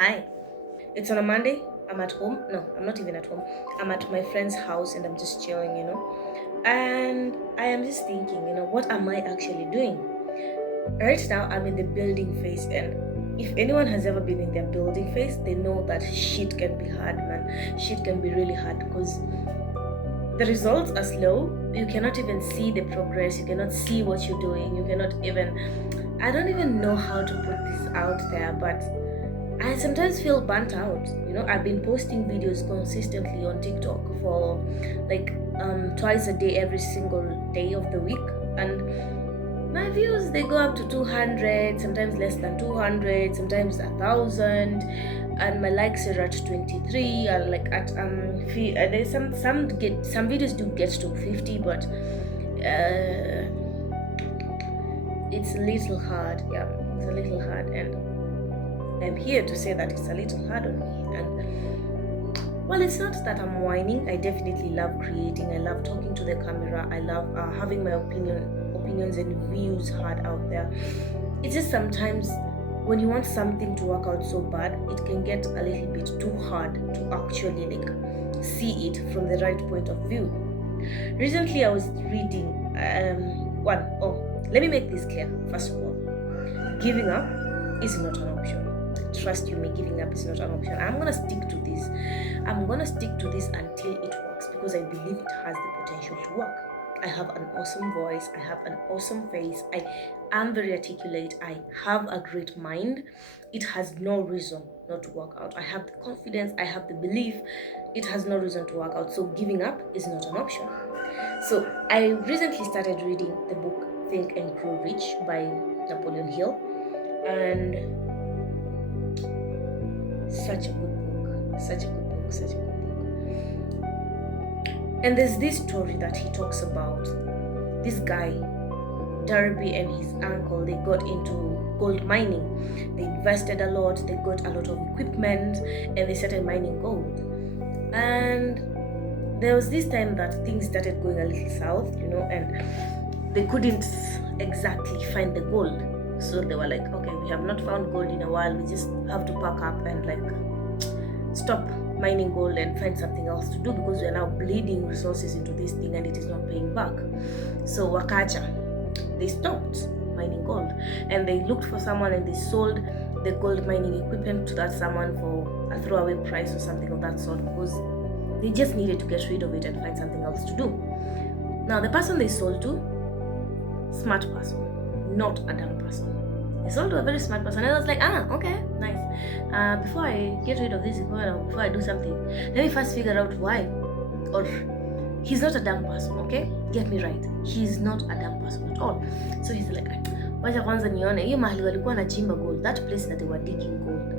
Hi. It's on a Monday. I'm at home. No, I'm not even at home. I'm at my friend's house and I'm just chilling. And I am just thinking, what am I actually doing? Right now, I'm in the building phase. And if anyone has ever been in their building phase, they know that shit can be hard, man. Shit can be really hard because the results are slow. You cannot even see the progress. You cannot see what you're doing. You cannot even. I don't even know how to put this out there, but I sometimes feel burnt out. I've been posting videos consistently on TikTok for like twice a day, every single day of the week, and my views they go up to 200, sometimes less than 200, sometimes 1,000, and my likes are at 23. Or like at there's some videos do get to 50, but it's a little hard. Yeah, it's a little hard, and I'm here to say that it's a little hard on me. And well, it's not that I'm whining. I definitely love creating. I love talking to the camera. I love having my opinions and views heard out there. It's just sometimes when you want something to work out so bad, it can get a little bit too hard to actually like see it from the right point of view. Recently, I was reading let me make this clear. First of all, giving up is not an option. Trust you me, giving up is not an option. I'm gonna stick to this. I'm gonna stick to this until it works because I believe it has the potential to work. I have an awesome voice, I have an awesome face, I am very articulate, I have a great mind. It has no reason not to work out. I have the confidence, I have the belief, it has no reason to work out. So giving up is not an option. So I recently started reading the book Think and Grow Rich by Napoleon Hill, and such a good book, such a good book, such a good book. And there's this story that he talks about. This guy, Darby, and his uncle, they got into gold mining. They invested a lot, they got a lot of equipment, and they started mining gold. And there was this time that things started going a little south, and they couldn't exactly find the gold. So they were like, okay, we have not found gold in a while. We just have to pack up and like stop mining gold and find something else to do because we are now bleeding resources into this thing and it is not paying back. So Wakacha, they stopped mining gold and they looked for someone and they sold the gold mining equipment to that someone for a throwaway price or something of that sort because they just needed to get rid of it and find something else to do. Now the person they sold to, smart person, not a dumb person. They sold to a very smart person. And I was like, okay, nice. Before I get rid of this equipment, before I do something, let me first figure out why. Or he's not a dumb person, okay? Get me right. He's not a dumb person at all. So he's like, wacha kwanza nione hiyo mahali walikuwa wanachimba gold, that place that they were digging gold.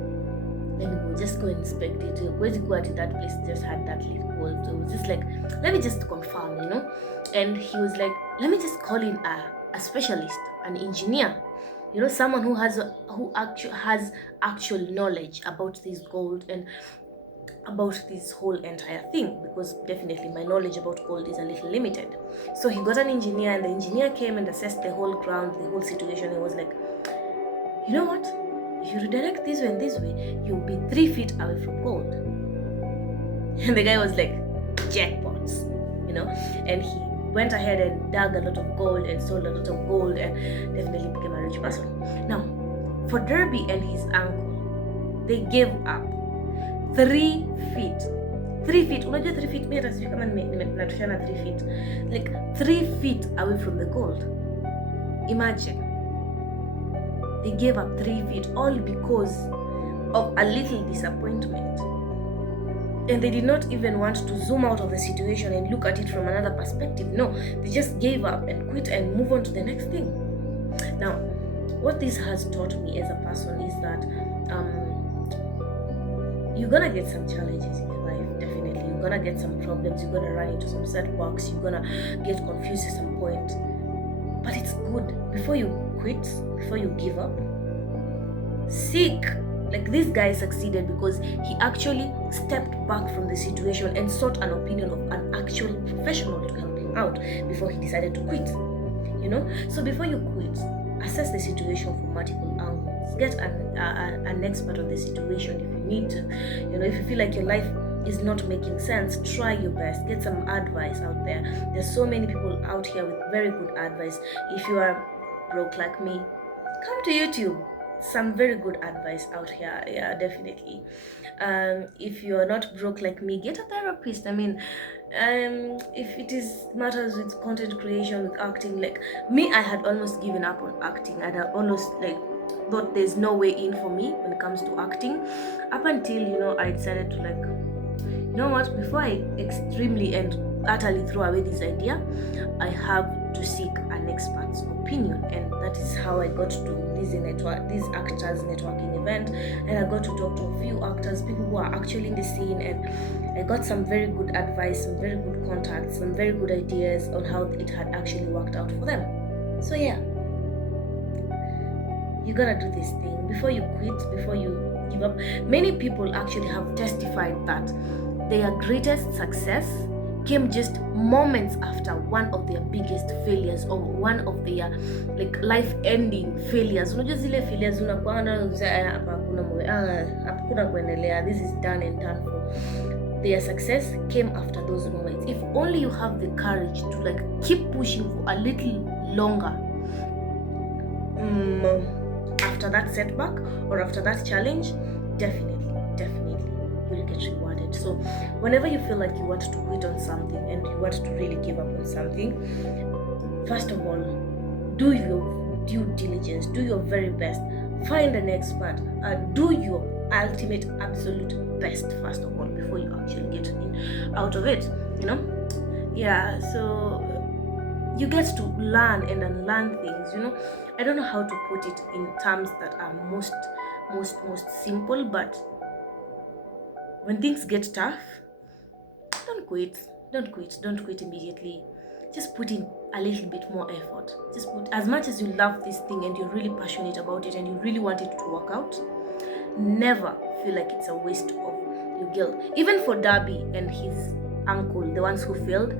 Let me go, just go inspect it. Where's it go at that place just had that little gold. So it was just like, let me just confirm, And he was like, let me just call in a specialist, an engineer, someone who has actual knowledge about this gold and about this whole entire thing, because definitely my knowledge about gold is a little limited. So he got an engineer and the engineer came and assessed the whole ground, the whole situation. He was like, you know what? If you redirect this way and this way, you'll be 3 feet away from gold. And the guy was like, jackpots, and he went ahead and dug a lot of gold and sold a lot of gold and definitely became a rich person. Now, for Derby and his uncle, they gave up 3 feet. 3 feet. Unajua 3 feet meters you kama natushana 3 feet. Like 3 feet away from the gold. Imagine. They gave up 3 feet all because of a little disappointment. And they did not even want to zoom out of the situation and look at it from another perspective. No, they just gave up and quit and move on to the next thing. Now, what this has taught me as a person is that you're gonna get some challenges in your life, definitely. You're gonna get some problems, you're gonna run into some setbacks, you're gonna get confused at some point. But it's good. Before you quit, before you give up, seek. Like this guy succeeded because he actually stepped back from the situation and sought an opinion of an actual professional to help him out before he decided to quit. So before you quit, assess the situation from multiple angles. Get an expert on the situation if you need to. If you feel like your life is not making sense, try your best. Get some advice out there. There's so many people out here with very good advice. If you are broke like me, come to YouTube. Some very good advice out here. Yeah, definitely. If you're not broke like me, get a therapist. I mean, if it is matters with content creation, with acting, like me, I had almost given up on acting. I'd almost thought there's no way in for me when it comes to acting, up until I decided to what, before I extremely and utterly throw away this idea, I have to seek an expert's opinion. And that is how I got to this actors networking event, and I got to talk to a few actors, people who are actually in the scene, and I got some very good advice, some very good contacts, some very good ideas on how it had actually worked out for them. So yeah, you gotta do this thing before you quit, before you give up. Many people actually have testified that their greatest success came just moments after one of their biggest failures, or one of their life-ending failures. Unajua zile failures unakuanga hakuna kuendelea, this is done and done for. Their success came after those moments. If only you have the courage to keep pushing for a little longer after that setback or after that challenge, definitely you'll get rewarded. So whenever you feel like you want to quit on something and you want to really give up on something, first of all, do your due diligence, do your very best, find an expert, do your ultimate absolute best first of all before you actually get out of it. Yeah, so you get to learn and unlearn things. I don't know how to put it in terms that are most simple, but when things get tough, don't quit immediately. Just put in a little bit more effort. Just put, as much as you love this thing and you're really passionate about it and you really want it to work out, never feel like it's a waste of your guilt. Even for Darby and his uncle, the ones who failed,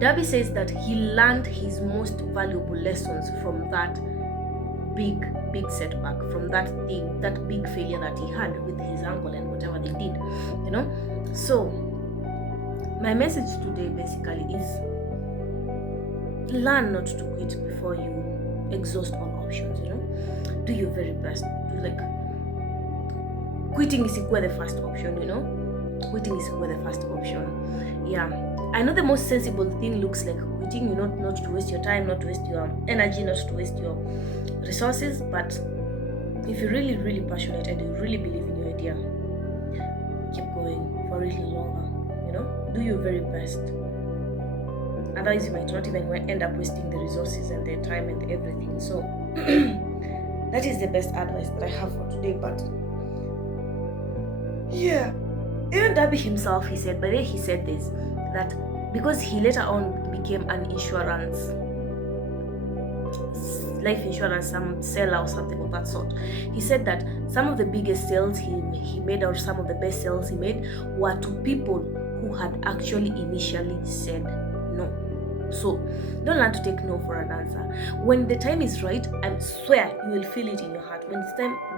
Darby says that he learned his most valuable lessons from that big setback, from that big failure that he had with his uncle and whatever they did. So my message today basically is learn not to quit before you exhaust all options. Do your very best. Quitting is the first option. Quitting is the first option. Yeah, I know the most sensible thing looks like quitting, not to waste your time, not to waste your energy, not to waste your resources. But if you're really, really passionate and you really believe in your idea, keep going for a little longer. Do your very best. Otherwise, you might not even end up wasting the resources and the time and everything. So that is the best advice that I have for today. But yeah, even Darby himself, he said this, that because he later on became an life insurance, some seller or something of that sort, he said that some of the biggest sales he made, or some of the best sales he made, were to people who had actually initially said no. So don't learn to take no for an answer. When the time is right, I swear you will feel it in your heart. When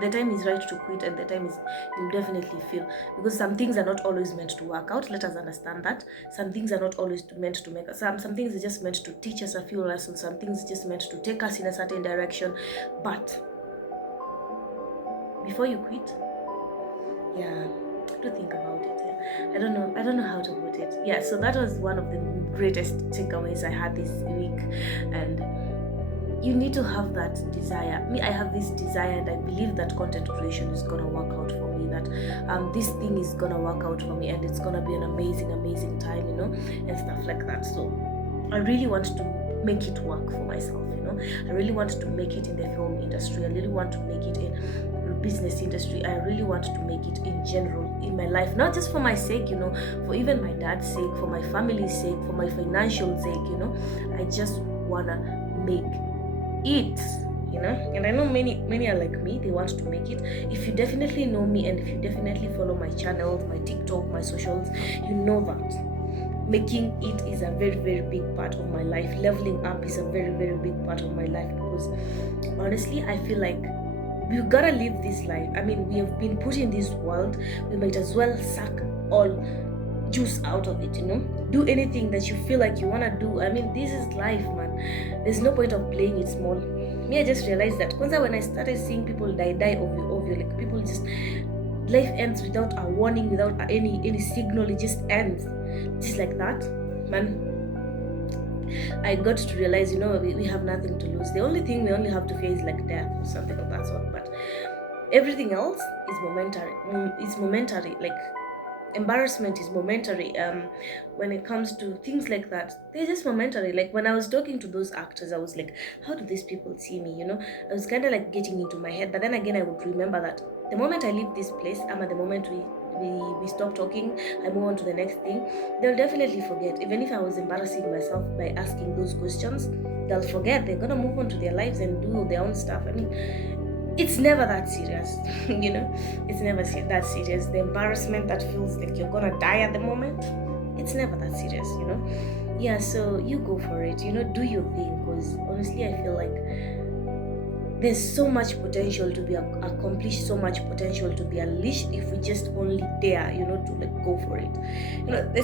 the time is right to quit, and the time is, you'll definitely feel, because some things are not always meant to work out. Let us understand that. Some things are not always meant to make us, some things are just meant to teach us a few lessons, some things are just meant to take us in a certain direction. But before you quit, yeah, to think about it. I don't know how to put it. Yeah, so that was one of the greatest takeaways I had this week. And you need to have that desire. Me, I have this desire, and I believe that content creation is gonna work out for me, that this thing is gonna work out for me, and it's gonna be an amazing time, and stuff like that. So I really want to make it work for myself. I really want to make it in the film industry. I really want to make it in business industry. I really want to make it in general in my life, not just for my sake, for even my dad's sake, for my family's sake, for my financial sake. I just wanna make it, and I know many are like me. They want to make it. If you definitely know me, and if you definitely follow my channels, my TikTok, my socials, you know that making it is a very, very big part of my life. Leveling up is a very, very big part of my life, because honestly, I feel like we gotta live this life. I mean, we have been put in this world, we might as well suck all juice out of it, do anything that you feel like you want to do. I mean, this is life, man. There's no point of playing it small. Me, I just realized that when I started seeing people die of you, like people just, life ends without a warning, without any signal. It just ends just like that, man. I got to realize, we have nothing to lose. The only thing we only have to face, like death or something of that sort, but everything else is momentary. Like embarrassment is momentary. When it comes to things like that, they're just momentary. Like when I was talking to those actors, I was like, how do these people see me? I was kind of like getting into my head, but then again, I would remember that the moment I leave this place, at the moment we stop talking, I move on to the next thing, they'll definitely forget. Even if I was embarrassing myself by asking those questions, they'll forget. They're gonna move on to their lives and do their own stuff. I mean, it's never that serious. It's never that serious. The embarrassment that feels like you're gonna die at the moment, it's never that serious. Yeah, so you go for it, do your thing, because honestly, I feel like there's so much potential to be accomplished, so much potential to be unleashed if we just only dare, to like go for it. The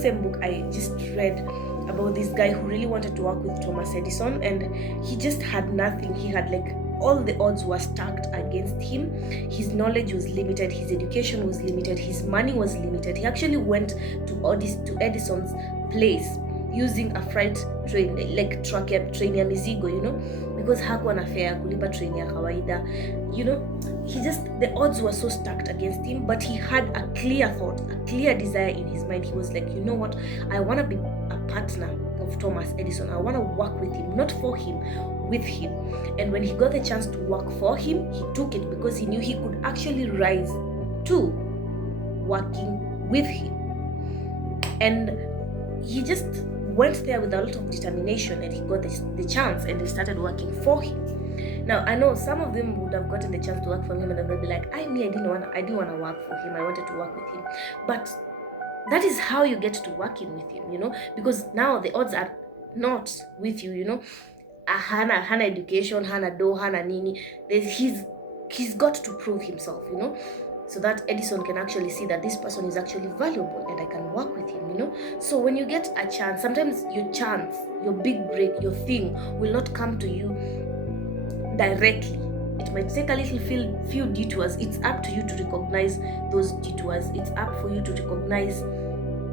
same book I just read about this guy who really wanted to work with Thomas Edison, and he just had nothing. He had like all the odds were stacked against him. His knowledge was limited, his education was limited, his money was limited. He actually went to Edison's place using a freight train, like truck train ya mizigo, because hakuwa na fare kulipa train ya kawaida. The odds were so stacked against him, but he had a clear thought, a clear desire in his mind. He was like, you know what, I want to be a partner of Thomas Edison. I want to work with him, not for him, with him. And when he got the chance to work for him, he took it, because he knew he could actually rise to working with him. And he just went there with a lot of determination, and he got the chance, and they started working for him. Now, I know some of them would have gotten the chance to work for him, and then they'll be like, I didn't want to work for him. I wanted to work with him. But that is how you get to working with him, because now the odds are not with you, hana education, hana do, hana nini. He's got to prove himself, so that Edison can actually see that this person is actually valuable and I can work with him, So when you get a chance, sometimes your big break, your thing will not come to you directly. It might take a little few detours. It's up to you to recognize those detours. It's up for you to recognize,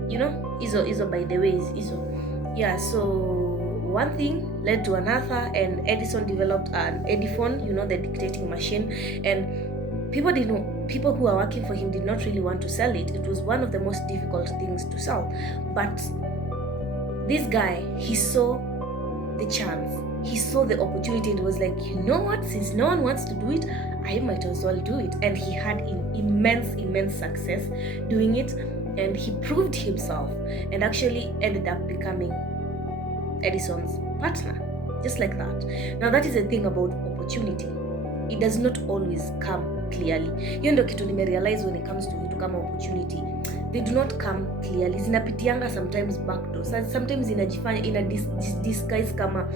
Izo by the way is Izo. Yeah, so one thing led to another, and Edison developed an Ediphone, the dictating machine, and people who are working for him did not really want to sell it. It was one of the most difficult things to sell. But this guy, he saw the chance, he saw the opportunity, and was like, you know what, since no one wants to do it, I might as well do it. And he had immense success doing it, and he proved himself and actually ended up becoming Edison's partner, just like that. Now that is the thing about opportunity. It does not always come clearly. Hiyo ndio kitu nimerealize when it comes to vitu kama opportunity. They do not come clearly. Zinapitianga sometimes backdoor. Sometimes inajifanya in a disguise kama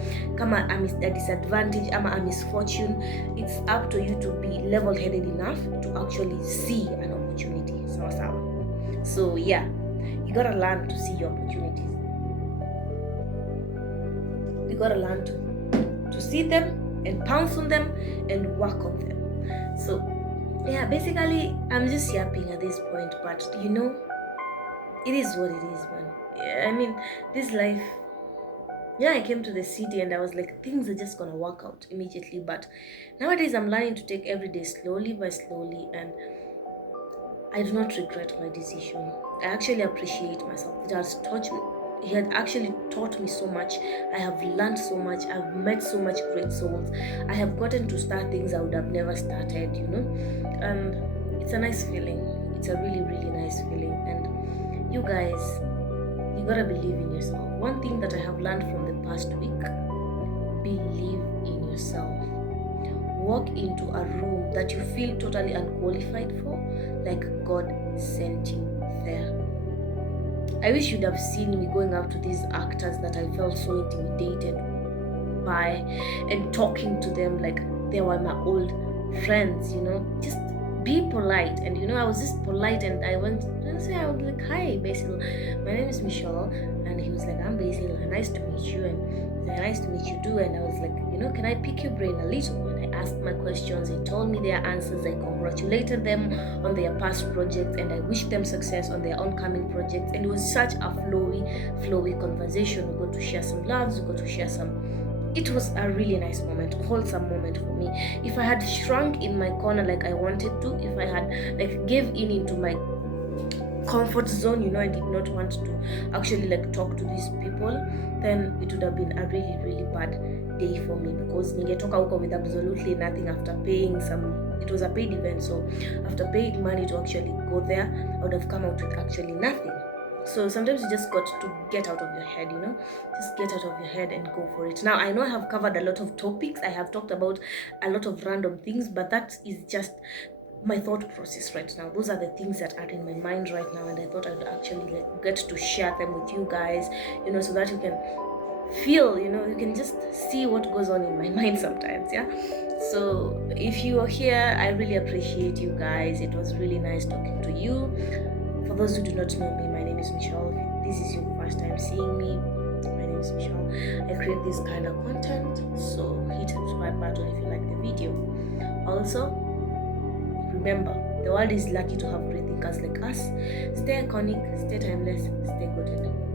a disadvantage ama a misfortune. It's up to you to be level-headed enough to actually see an opportunity. Sawa. So yeah, you gotta learn to see your opportunities. You gotta learn to see them and pounce on them and work on them. So yeah, basically I'm just yapping at this point, but it is what it is, man. Yeah, I mean, this life, I came to the city and I was like, things are just gonna work out immediately, but nowadays I'm learning to take every day slowly by slowly, and I do not regret my decision. I actually appreciate myself. He had actually taught me so much. I have learned so much. I've met so much great souls. I have gotten to start things I would have never started, and it's a nice feeling. It's a really, really nice feeling. And you guys, you gotta believe in yourself. One thing that I have learned from the past week: believe in yourself. Walk into a room that you feel totally unqualified for, like God sent you there. I wish you'd have seen me going up to these actors that I felt so intimidated by and talking to them like they were my old friends, just be polite. And I was just polite, and I was like, hi Basil, my name is Michelle. And he was like, I'm Basil, nice to meet you. And he's like, nice to meet you too. And I was like, can I pick your brain a little? And I asked my questions, they told me their answers, I congratulated them on their past projects, and I wished them success on their oncoming projects. And it was such a flowy conversation. We got to share some loves, we got to share some. It was a really nice moment, wholesome moment for me. If I had shrunk in my corner like I wanted to, if I had like gave in into my comfort zone, I did not want to actually like talk to these people, then it would have been a really bad day for me, because ningetoka huko with absolutely nothing after paying some. It was a paid event, so after paying money to actually go there, I would have come out with actually nothing. So sometimes you just got to get out of your head, just get out of your head and go for it. Now, I know I have covered a lot of topics, I have talked about a lot of random things, but that is just my thought process right now. Those are the things that are in my mind right now, and I thought I'd actually like get to share them with you guys, so that you can feel, you can just see what goes on in my mind sometimes. Yeah, so if you are here, I really appreciate you guys. It was really nice talking to you. For those who do not know me, my name is Michelle. If this is your first time seeing me, my name is Michelle. I create this kind of content, so hit the subscribe button if you like the video. Also, remember, the world is lucky to have great thinkers like us. Stay iconic, stay timeless, stay good.